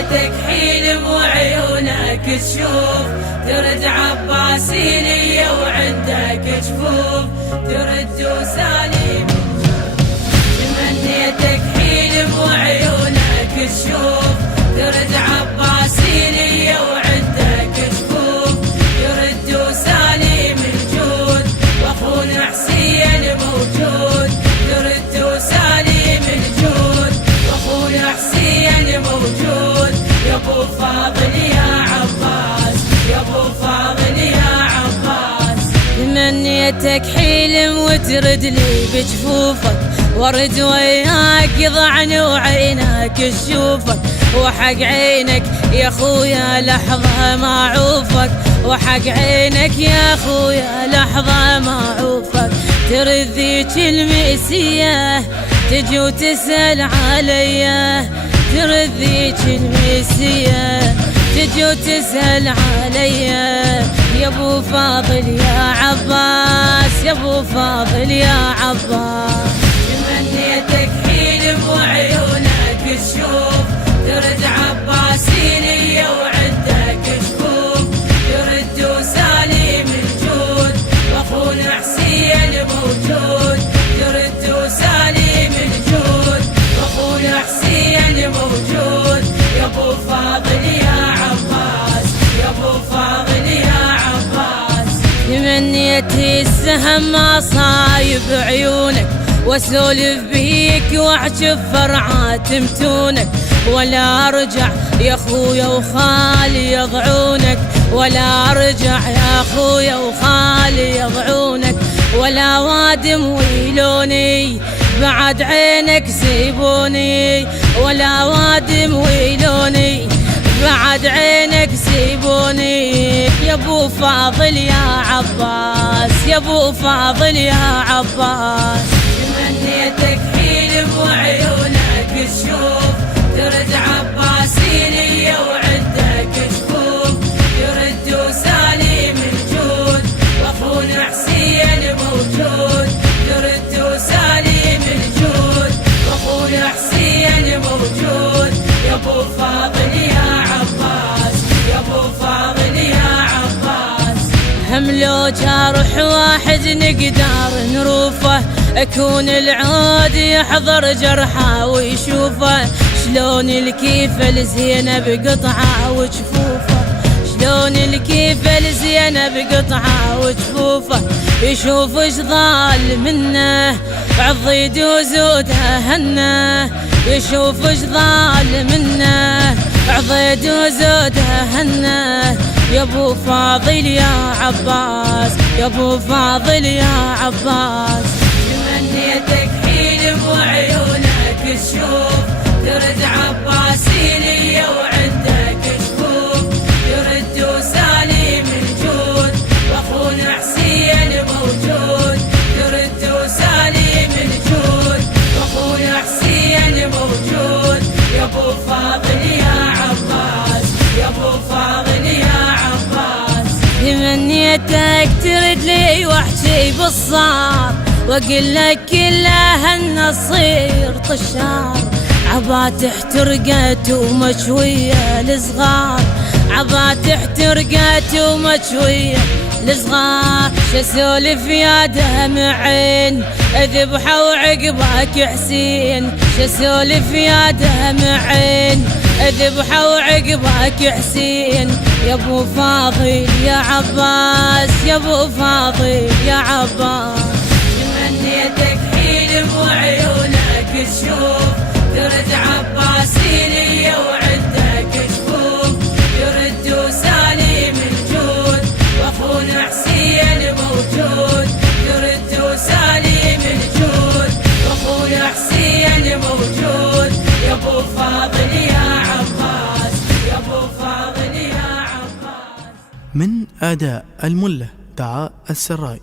تمنيتك حلم وعيونك تشوف، ترد عباسينية وعندك جفوف، ترد وسالم. تمنيتك حلم وعيونك تشوف، ترد عباسينية وعندك جفوف، ترد وسالم الجود، واخونا حسين موجود، ترد وسالم الجود، واخونا حسين موجود. يا ابو فاضل يا عباس، يا ابو فاضل يا عباس. تمنيتك حلم وترد لي بجفوفك، ورد وياك يضعني وعينك تشوفك، وحق عينك يا خويا لحظة ما عوفك، وحق عينك يا خويا لحظة ما عوفك. ترد ذيك المسية تجي وتسأل عليا، ترد ذيك المسية تجي وتسأل عليا. يا ابو فاضل يا عباس، يا ابو فاضل يا عباس. تمنيتك حلم وعيونك تشوف، ترد عباسينية وعندك جفوف، ترد وسالم الجود، واخونا حسين موجود، ترد وسالم الجود، واخونا حسين موجود. يا ابو فاضل يا عباس، يا ابو فاضل يا عباس. تمنيتي السهم ما صايب عيونك، واسولف بيك واعجب فرعات متونك، ولا ارجع يا خويا وخالي يضعونك، ولا ارجع يا خويا وخالي يضعونك، ولا وادم ويلوني بعد عينك سيبوني، ولا وادم ويلوني بعد عينك سيبوني. يا ابو فاضل يا عباس، يا ابو فاضل يا عباس. تمنيتك حلم وعيونك تشوف، ترد عباسينية وعندك جفوف، ترد وسالم الجود، واخونا حسين موجود، ترد وسالم الجود، واخونا حسين موجود. يا ابو فاضل يا عباس، يا ابو فاضل يا عباس. هم لو جارح واحد نقدر نروفه، اكون العود يحضر جرحه ويشوفه، شلون الكيفة لزينب قطعه وجفوفه، شلون الكيفة لزينب قطعه وجفوفه. يشوف ايش ضال منه عضيد وزودها هنه، يشوف ايش ضال منه عضيد وزودها هنه. يا ابو فاضل يا عباس، يا ابو فاضل يا عباس. تمنيتك حلم وعيونك تشوف، ترد عباسينية وعندك جفوف، ترد وسالم الجود، واخونا حسين موجود، ترد وسالم الجود، واخونا حسين موجود. يا ابو فاضل يا عباس، يا ابو فاضل يا عباس. تمنيتك ترد لي واحكي بالصار، واقول لك كلها النصير طشار، عبات احترقت ومشوية الصغار، عبات احترقت ومشوية الصغار. شسولف يا دمعين ذبحوا عقبك حسين، شسولف يا دمعين ذبحوا عقبك حسين. يا ابو فاضل يا عباس، يا ابو فاضل يا عباس. تمنيتك حلم وعيونك تشوف، ترد عباسينية وعندك جفوف، ترد وسالم الجود، واخونا حسين موجود، ترد وسالم الجود، واخونا حسين موجود. يا ابو فاضل يا عباس، يا ابو فاضل يا عباس. من أداء الملا دعاء السراي.